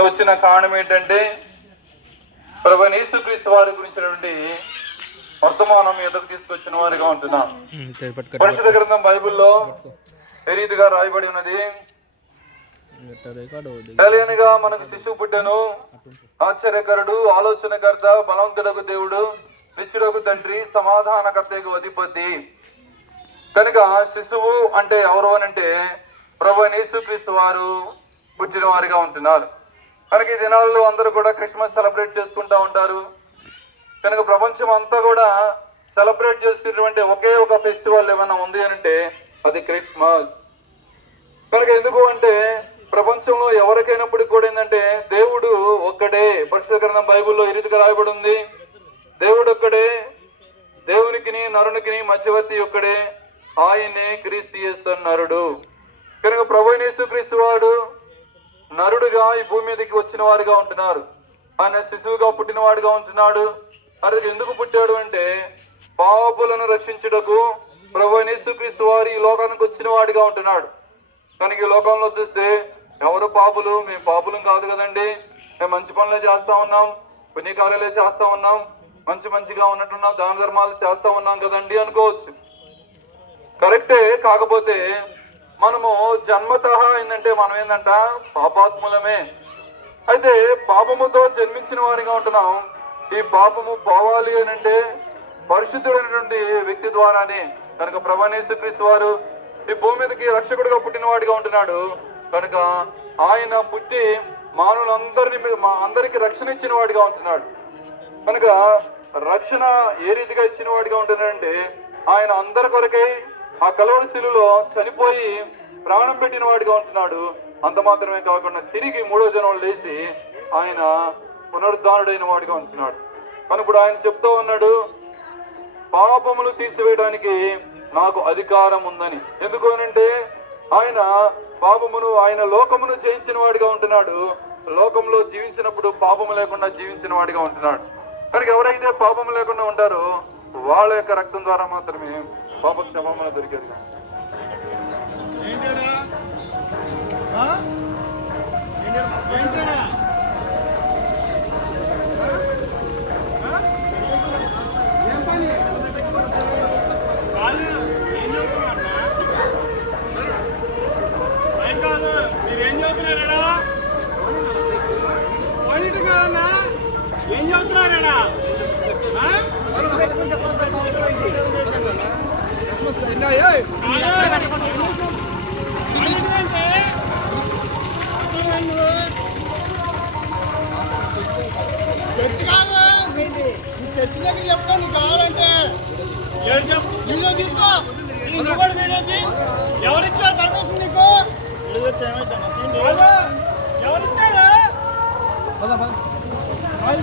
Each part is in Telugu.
వచ్చిన కారణం ఏంటంటే ప్రభువైన యేసుక్రీస్తు వారి గురించినటువంటి వర్తమానం ఎదురు తీసుకొచ్చిన వారిగా ఉంటున్నాం. పరిశుద్ధ గ్రంథం బైబిల్లో ఏ రీతిగా రాయబడి ఉన్నది, ఏలియనగా మనకు శిశువు పుట్టెను, ఆశ్చర్యకరుడు, ఆలోచనకర్త, బలవంతుడకు దేవుడు, నిత్యుడకు తండ్రి, సమాధానకర్తకు అధిపతి. కనుక శిశువు అంటే ఎవరు అనంటే ప్రభువైన యేసుక్రీస్తు వారు పుట్టిన వారిగా ఉంటున్నారు. కనుక ఈ దినాల్లో అందరూ కూడా క్రిస్మస్ సెలబ్రేట్ చేసుకుంటూ ఉంటారు. కనుక ప్రపంచం అంతా కూడా సెలబ్రేట్ చేస్తున్నటువంటి ఒకే ఒక ఫెస్టివల్ ఏమైనా ఉంది అంటే అది క్రిస్మస్. కనుక ఎందుకు అంటే ప్రపంచంలో ఎవరికైనప్పటికీ కూడా ఏంటంటే దేవుడు ఒక్కడే. పరిశుద్ధ గ్రంథం బైబిల్లో ఈ రీతిగా రాయబడి ఉంది, దేవుడు ఒక్కడే, దేవునికిని నరునికిని మధ్యవర్తి ఒక్కడే, ఆయనే క్రీస్తు యేసు నరుడు. కనుక ప్రభువైన యేసుక్రీస్తు వాడు నరుడుగా ఈ భూమి మీదకి వచ్చిన వారిగా ఉంటున్నారు. ఆయన శిశువుగా పుట్టిన వాడిగా ఉంటున్నాడు. అది ఎందుకు పుట్టాడు అంటే పాపులను రక్షించుటకు ప్రభువైన యేసుక్రీస్తు వారు ఈ లోకానికి వచ్చిన వాడిగా ఉంటున్నాడు. కనుక ఈ లోకంలో చూస్తే ఎవరు పాపులు? మేము పాపులం కాదు కదండి, మేము మంచి పనులే చేస్తా ఉన్నాం, పుణ్యకార్యాలే చేస్తా ఉన్నాం, మంచిగా ఉన్నట్టున్నాం, దాన ధర్మాలు చేస్తా ఉన్నాం కదండి అనుకోవచ్చు. కరెక్టే. కాకపోతే మనము జన్మతః ఏంటంటే మనం ఏంటంట పాపాత్ములమే. అయితే పాపముతో జన్మించిన వారిగా ఉంటున్నాం. ఈ పాపము పోవాలి అని అంటే పరిశుద్ధుడైనటువంటి వ్యక్తి ద్వారానే. కనుక ప్రభువైన యేసుక్రీస్తు వారు ఈ భూమి మీదకి రక్షకుడిగా పుట్టిన వాడిగా ఉంటున్నాడు. కనుక ఆయన పుట్టి అందరికి రక్షణ ఇచ్చిన వాడిగా ఉంటున్నాడు. కనుక రక్షణ ఏ రీతిగా ఇచ్చిన వాడిగా ఉంటున్నాడంటే ఆయన అందరి కొరకై ఆ కలవరి శిలువలో చనిపోయి ప్రాణం పెట్టిన వాడిగా ఉంటున్నాడు. అంత మాత్రమే కాకుండా తిరిగి మూడో జన్మలో లేచి ఆయన పునరుద్ధానుడైన వాడిగా ఉంటున్నాడు. కనుక ఇప్పుడు ఆయన చెప్తూ ఉన్నాడు, పాపములు తీసివేయడానికి నాకు అధికారం ఉందని. ఎందుకు అనంటే ఆయన లోకమును జయించిన వాడిగా ఉంటున్నాడు. లోకంలో జీవించినప్పుడు పాపము లేకుండా జీవించిన వాడిగా ఉంటున్నాడు. కనుక ఎవరైతే పాపము లేకుండా ఉంటారో వాళ్ళ యొక్క రక్తం ద్వారా మాత్రమే పాప క్షమాపణ దొరికేది. ఏం చదువుతున్నారా? చర్చి కాదు, చర్చి దగ్గర చెప్తా. నీకు కావాలంటే వీడియో తీసుకో. ఎవరిచ్చారు పర్మిషన్ నీకు? ఎవరిచ్చారు?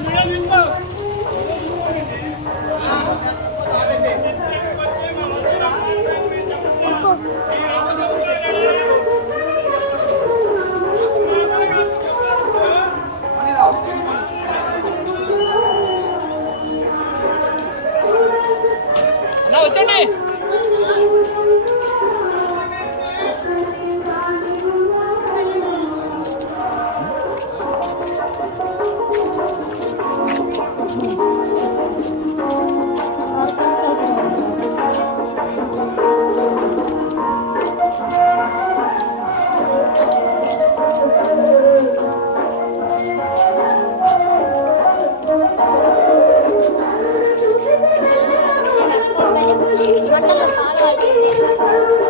వీడియో తీసుకో. వచ్చండి. Gracias.